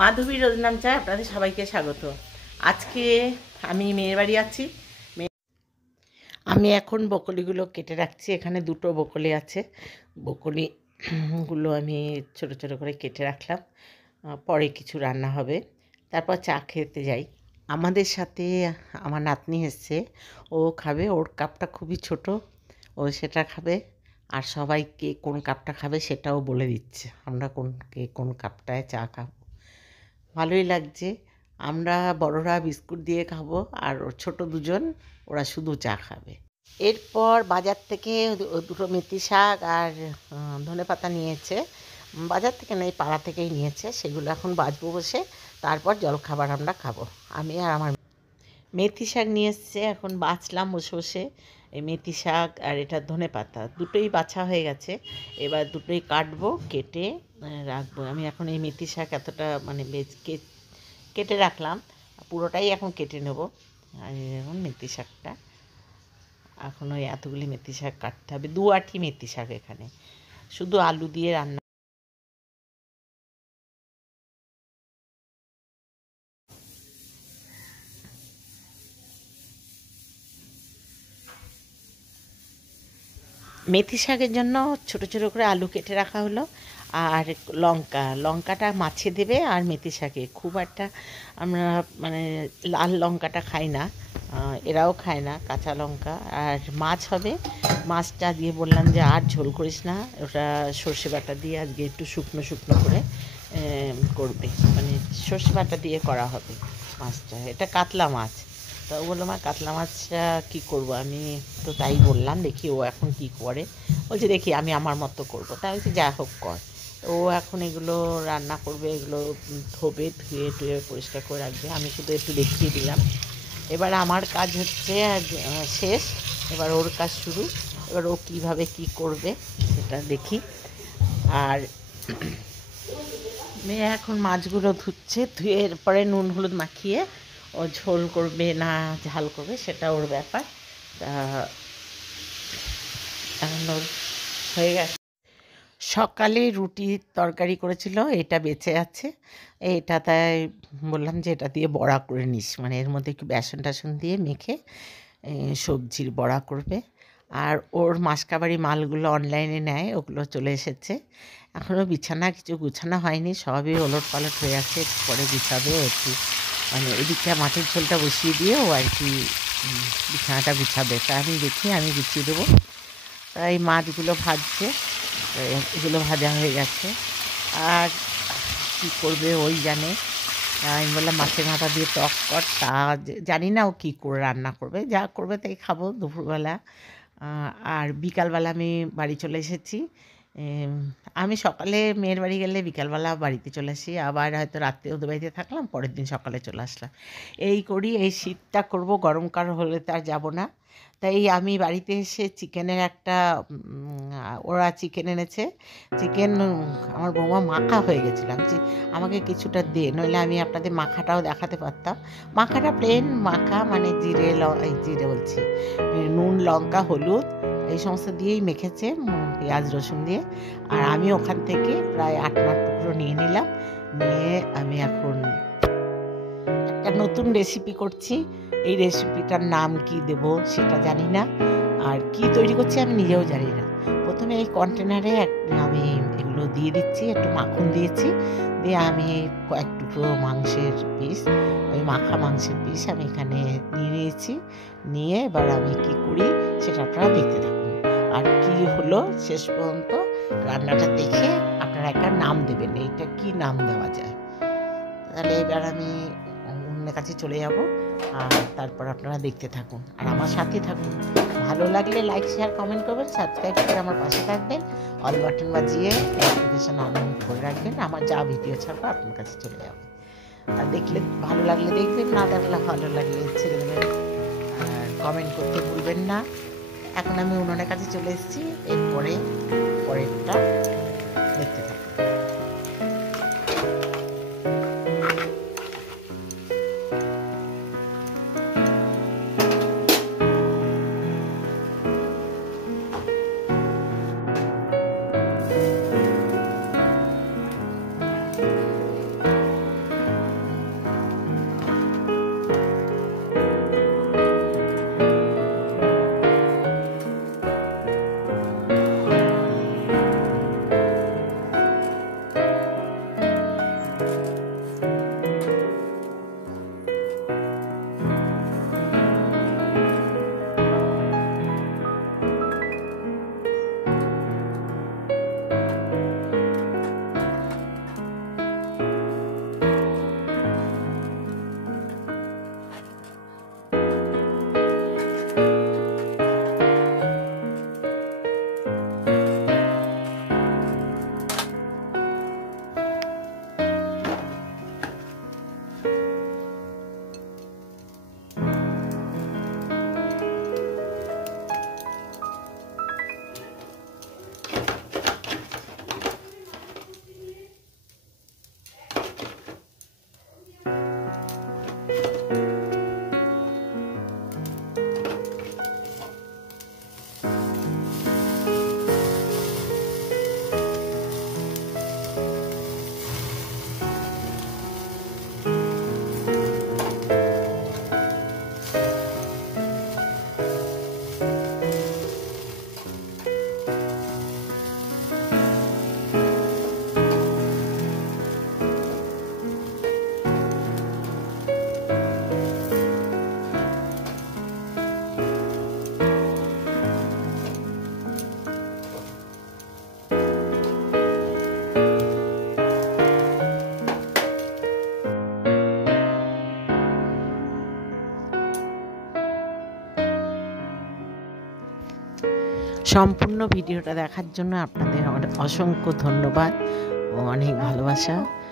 মাধবী রোজনাম চায় আপনাদের সবাইকে স্বাগত। আজকে আমি মেয়ের বাড়ি আছি। আমি এখন বকলিগুলো কেটে রাখছি। এখানে দুটো বকলি আছে। বকলিগুলো আমি ছোট ছোট করে কেটে রাখলাম। পরে কিছু রান্না হবে, তারপর চা খেতে যাই। আমাদের সাথে আমার নাতনি এসছে, ও খাবে। ওর কাপটা খুবই ছোট, ও সেটা খাবে। আর সবাইকে কোন কাপটা খাবে সেটাও বলে দিচ্ছে, আমরা কোন কাপটায় চা খাবো। ভালোই লাগছে। আমরা বড়রা বিস্কুট দিয়ে খাবো, আর ওর ছোটো দুজন ওরা শুধু চা খাবে। এরপর বাজার থেকে দুটো মেথি শাক আর ধনেপাতা নিয়েছে। বাজার থেকে নেই, পাড়া থেকেই নিয়েছে। সেগুলো এখন বাছবো বসে, তারপর জলখাবার আমরা খাবো। আমি আর আমার মেথি শাক নিয়ে এসছে, এখন বাছলাম বসে বসে। এই মেথি শাক আর এটা ধনেপাতা দুটোই বাছা হয়ে গেছে। এবার দুটোই কাটবো, কেটে রাখবো। আমি এখন এই মেথি শাক এতটা মানে কেটে রাখলাম, পুরোটাই এখন কেটে নেব। আর এখন মেথি শাকটা এখন ওই এতগুলি মেথি শাক কাটতে হবে। 2 আঁটি মেথি শাক এখানে, শুধু আলু দিয়ে রান্না। মেথি শাকের জন্য ছোট ছোট করে আলু কেটে রাখা হলো। আর লঙ্কাটা মাছে দেবে। আর মেথি শাকে খুব একটা আমরা মানে লাল লঙ্কাটা খাই না, এরাও খায় না কাঁচা লঙ্কা। আর মাছ হবে, মাছটা দিয়ে বললাম যে আর ঝোল করিস না, ওটা সর্ষে বাটা দিয়ে আজকে একটু শুকনো শুকনো করে করবে, মানে সর্ষে বাটা দিয়ে করা হবে মাছটা। এটা কাতলা মাছ। তা ও বললো, মা কাতলা মাছটা কী করবো? আমি তো তাই বললাম, দেখি ও এখন কী করে। বলছে দেখি আমি আমার মতো করবো। তাই বলছি যা হোক কর। ও এখন এগুলো রান্না করবে, এগুলো ধোবে, ধুয়ে টুয়ে পরিষ্কার করে রাখবে। আমি শুধু একটু দেখিয়ে দিলাম। এবার আমার কাজ হচ্ছে শেষ, এবার ওর কাজ শুরু। এবার ও কীভাবে কী করবে সেটা দেখি। আর মেয়ে এখন মাছগুলো ধুচ্ছে, ধুয়ে এরপরে নুন হলুদ মাখিয়ে ও ঝোল করবে না ঝাল করবে সেটা ওর ব্যাপার। তা এখন ওর হয়ে গেছে। সকালে রুটির তরকারি করেছিল, এটা বেঁচে আছে। এটা তাই বললাম যে এটা দিয়ে বড়া করে নিস, মানে এর মধ্যে একটু বেসন টাসন দিয়ে মেখে সবজির বড়া করবে। আর ওর মাসকাবারি মালগুলো অনলাইনে নেয়, ওগুলো চলে এসেছে। এখনও বিছানা কিছু গুছানো হয়নি, সবই ওলট পালট হয়ে আছে। পরে গুছাবে একটু, মানে এদিকটা মাছের ঝোলটা বসিয়ে দিয়ে ও আর কি বিছানাটা গুছাবে। তা আমি দেখি, আমি গুছিয়ে দেবো। তাই মাছগুলো ভাজছে, এগুলো ভাজা হয়ে গেছে। আর কী করবে ওই জানে। আমি বললাম মাছের মাথা দিয়ে টক কর, তা জানি না ও কী করে রান্না করবে। যা করবে তাই খাবো দুপুরবেলা। আর বিকালবেলা আমি বাড়ি চলে এসেছি। আমি সকালে মেয়ের বাড়ি গেলে বিকালবেলা বাড়িতে চলে আসি, আবার হয়তো রাত্রে ওদের বাড়িতে থাকলাম, পরের দিন সকালে চলে আসলাম। এই করি। এই শীতটা করব, গরমকাল হলে তো আর যাবো না। তাই আমি বাড়িতে এসে চিকেনের একটা ওরা চিকেন এনেছে। চিকেন আমার বৌমা মাখা হয়ে গেছিলো। আমি আমাকে কিছুটা দে, নইলে আমি আপনাদের মাখাটাও দেখাতে পারতাম। মাখাটা প্লেন মাখা, মানে জিরে বলছি, নুন লঙ্কা হলুদ এই সমস্ত দিয়েই মেখেছে, পেঁয়াজ রসুন দিয়ে। আর আমি ওখান থেকে প্রায় 8-9 টুকরো নিয়ে নিলাম। নিয়ে আমি এখন একটা নতুন রেসিপি করছি। এই রেসিপিটার নাম কি দেব সেটা জানি না, আর কি তৈরি করছি আমি নিজেও জানি না। প্রথমে এই কন্টেনারে আমি এগুলো দিয়ে দিচ্ছি, একটু মাখন দিয়েছি, দিয়ে আমি কয়েক টুকরো মাংসের পিস, ওই মাখা মাংসের পিস আমি এখানে নিয়ে নিয়েছি। নিয়ে এবার আমি কি করি সেটা আপনারা দেখতে থাকুন। আর কি হলো শেষ পর্যন্ত রান্নাটা দেখে আপনারা একটা নাম দেবেন, এইটা কি নাম দেওয়া যায়। তাহলে এবার আমি অন্যের কাছে চলে যাব, আর তারপর আপনারা দেখতে থাকুন আর আমার সাথে থাকুন। ভালো লাগলে লাইক শেয়ার কমেন্ট করবেন, সাবস্ক্রাইব করে আমার পাশে থাকবেন, অল বাটন বাজিয়ে নোটিফিকেশন অন করে রাখবেন। আমার যা ভিডিও ছাড়বো আপনার কাছে চলে যাবে। আর দেখলে ভালো লাগলে দেখবেন, না দেখলে ভালো লাগলে ছেড়ে দেবেন। আর কমেন্ট করতে ভুলবেন না। এখন আমি উনুনের কাছে চলে এসেছি, এরপরে পরেরটা দেখতে থাকুন। সম্পূর্ণ ভিডিওটা দেখার জন্য আপনাদের অসংখ্য ধন্যবাদ ও অনেক ভালোবাসা।